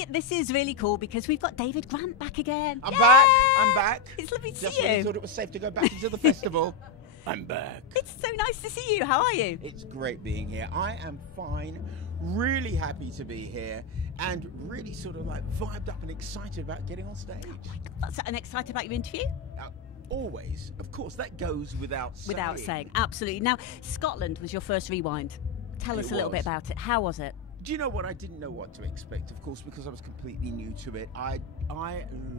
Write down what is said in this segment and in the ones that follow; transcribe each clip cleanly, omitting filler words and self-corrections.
Today, this is really cool because we've got David Grant back again. I'm back. It's lovely to Just see when I you. thought it was safe to go back into the festival, I'm back. It's so nice to see you. How are you? It's great being here. I am fine, really happy to be here, and really sort of like vibed up and excited about getting on stage. And excited about your interview? Always. Of course, that goes without saying. Without saying, absolutely. Now, Scotland was your first rewind. Tell us a little bit about it. How was it? Do you know what? I didn't know what to expect, of course, because I was completely new to it. I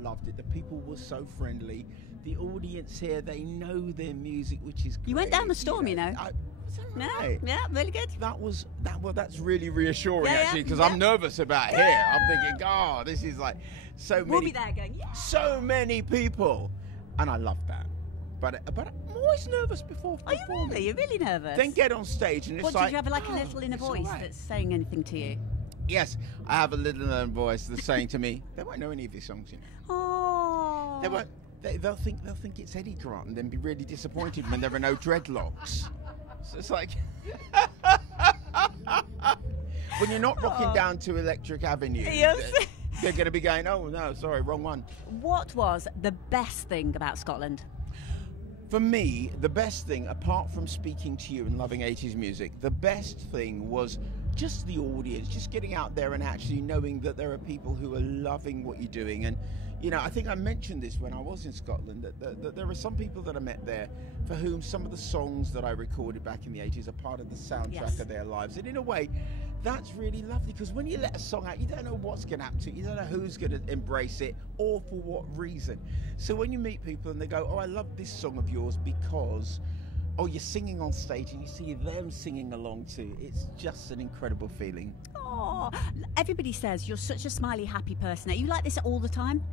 loved it. The people were so friendly. The audience here, they know their music, which is great. You went down the storm, you know. Was that right? Yeah, really good. That's really reassuring, actually, because I'm nervous about here. I'm thinking, God, this is like so many. We'll be there going, yeah. So many people, and I love that. But I'm always nervous before performing. Are you really? You're really nervous? Then get on stage and it's like... Did you have like a little inner voice that's saying anything to you? Yes, I have a little inner voice that's saying to me, they won't know any of these songs, you know. Oh. They won't. They'll think it's Eddie Grant and then be really disappointed when there are no dreadlocks. So it's like... when you're not rocking down to Electric Avenue... Yes. They're going to be going, oh, no, sorry, wrong one. What was the best thing about Scotland? For me, the best thing, apart from speaking to you and loving 80s music, the best thing was just the audience, just getting out there and actually knowing that there are people who are loving what you're doing. And, you know, I think I mentioned this when I was in Scotland, that there are some people that I met there for whom some of the songs that I recorded back in the 80s are part of the soundtrack of their lives. And in a way, that's really lovely, because when you let a song out, you don't know what's going to happen to it. You don't know who's going to embrace it or for what reason. So when you meet people and they go, oh, I love this song of yours because, oh, you're singing on stage and you see them singing along too, it's just an incredible feeling. Oh, everybody says you're such a smiley, happy person. Are you like this all the time?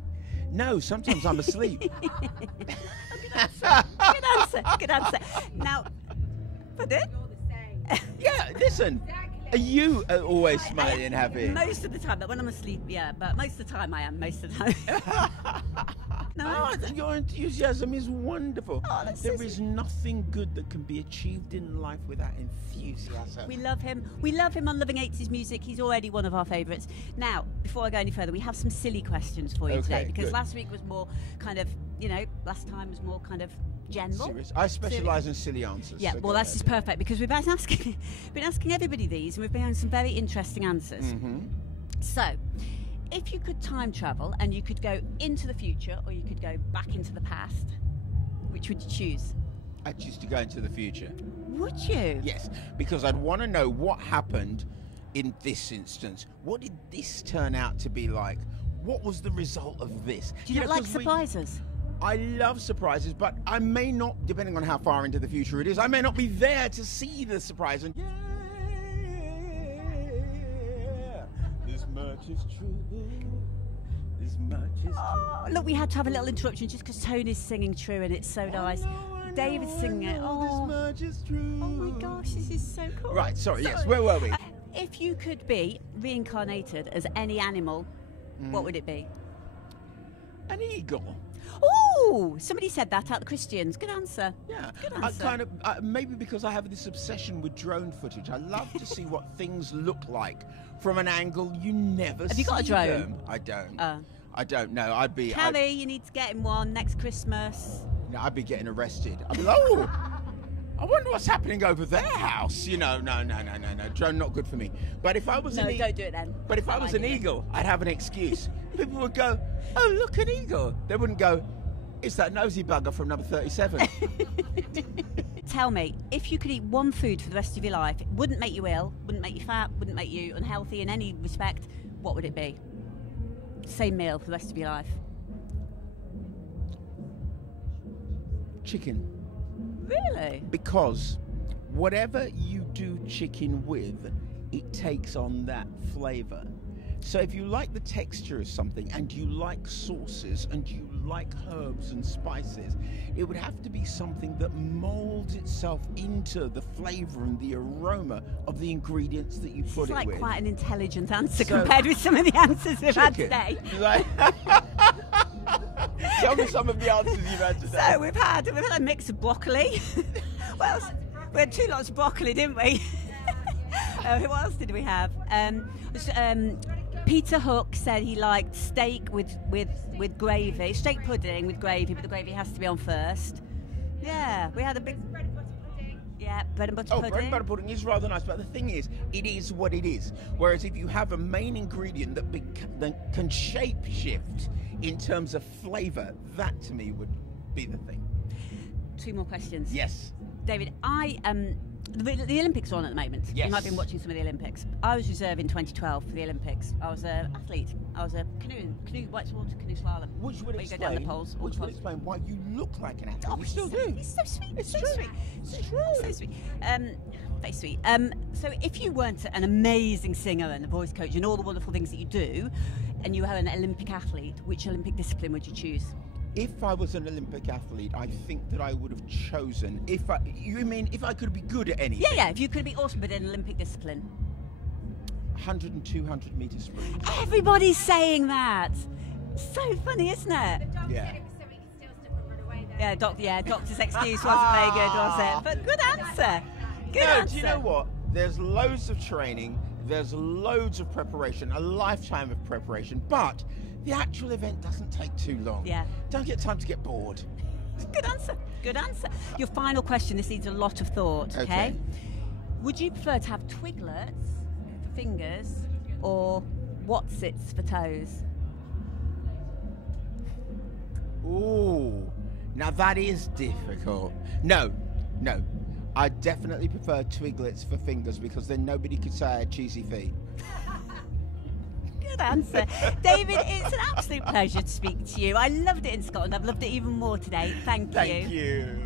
No, sometimes I'm asleep. Good answer. Now, pardon? Yeah, listen. Are you always smiling and happy? Most of the time, but when I'm asleep, yeah. But most of the time I am, most of the time. No. Your enthusiasm is wonderful. Oh, there is nothing good that can be achieved in life without enthusiasm. We love him. We love him on Loving 80s Music. He's already one of our favourites. Now, before I go any further, we have some silly questions for you today, because last week was more kind of, you know, last time was more kind of general. Serious. I specialise in silly answers. Yeah, so well, that's just perfect, because we've been asking everybody these, and we've been having some very interesting answers. Mm-hmm. So, if you could time travel and you could go into the future or you could go back into the past, which would you choose? I'd choose to go into the future. Would you? Yes, because I'd want to know what happened in this instance. What did this turn out to be like? What was the result of this? Do you not like surprises? I love surprises, but I may not, depending on how far into the future it is, I may not be there to see the surprise. And this much is true. This much is true. Oh, look, we had to have a little interruption just because Tony's singing True, and it's so nice. David's singing it. Oh, this much is true. Oh my gosh, this is so cool. Right, sorry, yes, where were we? If you could be reincarnated as any animal, what would it be? An eagle. Oh, somebody said that out the Christians. Good answer. Yeah, good answer. I kind of maybe because I have this obsession with drone footage. I love to see what things look like from an angle you never see. Have you got a drone? Them. I don't. I don't know. I'd be. Kelly, you need to get him one next Christmas. No, I'd be getting arrested. I'd be like, oh, I wonder what's happening over their house. You know, no. Drone not good for me. But if I was don't do it then. But if I was an eagle, I'd have an excuse. People would go, oh, look, an eagle. They wouldn't go, it's that nosy bugger from number 37. Tell me, if you could eat one food for the rest of your life, it wouldn't make you ill, wouldn't make you fat, wouldn't make you unhealthy in any respect, what would it be? Same meal for the rest of your life. Chicken. Really? Because whatever you do chicken with, it takes on that flavour. So if you like the texture of something and you like sauces and you like herbs and spices, it would have to be something that molds itself into the flavour and the aroma of the ingredients that you put it with. It's like quite an intelligent answer compared with some of the answers we've had today. Tell me some of the answers you've had today. So we've had a mix of broccoli. What else? We had 2 lots of broccoli, didn't we? What else did we have? Peter Hook said he liked steak with gravy, steak pudding with gravy, but the gravy has to be on first. Yeah, we had a big... Bread and butter pudding. Yeah, bread and butter pudding. Bread and butter pudding is rather nice, but the thing is, it is what it is. Whereas if you have a main ingredient that can shape shift in terms of flavour, that to me would be the thing. 2 more questions. Yes. David, the Olympics are on at the moment. Yes. You might have been watching some of the Olympics. I was reserve in 2012 for the Olympics. I was an athlete. I was a whitewater canoe slalom. Which would where you go down the poles. explain why you look like an athlete. Oh, You still do. It's so sweet. It's so true. sweet. It's true. So sweet. Very sweet. So if you weren't an amazing singer and a voice coach and all the wonderful things that you do, and you were an Olympic athlete, which Olympic discipline would you choose? If I was an Olympic athlete, I think that I would have chosen. You mean if I could be good at anything? Yeah. If you could be awesome, but in an Olympic discipline. 100 and 200 metre sprint. Everybody's saying that. So funny, isn't it? The doctor Yeah. said it was so he could still step and run away there. Yeah, doctor's excuse wasn't very good, was it? But good answer. Good answer. Do you know what? There's loads of training, there's loads of preparation, a lifetime of preparation, but the actual event doesn't take too long. Yeah. Don't get time to get bored. Good answer. Good answer. Your final question, this needs a lot of thought, okay? Would you prefer to have twiglets for fingers or whatsits for toes? Ooh, now that is difficult. No. I definitely prefer twiglets for fingers because then nobody could say I had cheesy feet. Good answer. David, it's an absolute pleasure to speak to you. I loved it in Scotland. I've loved it even more today. Thank you. Thank you.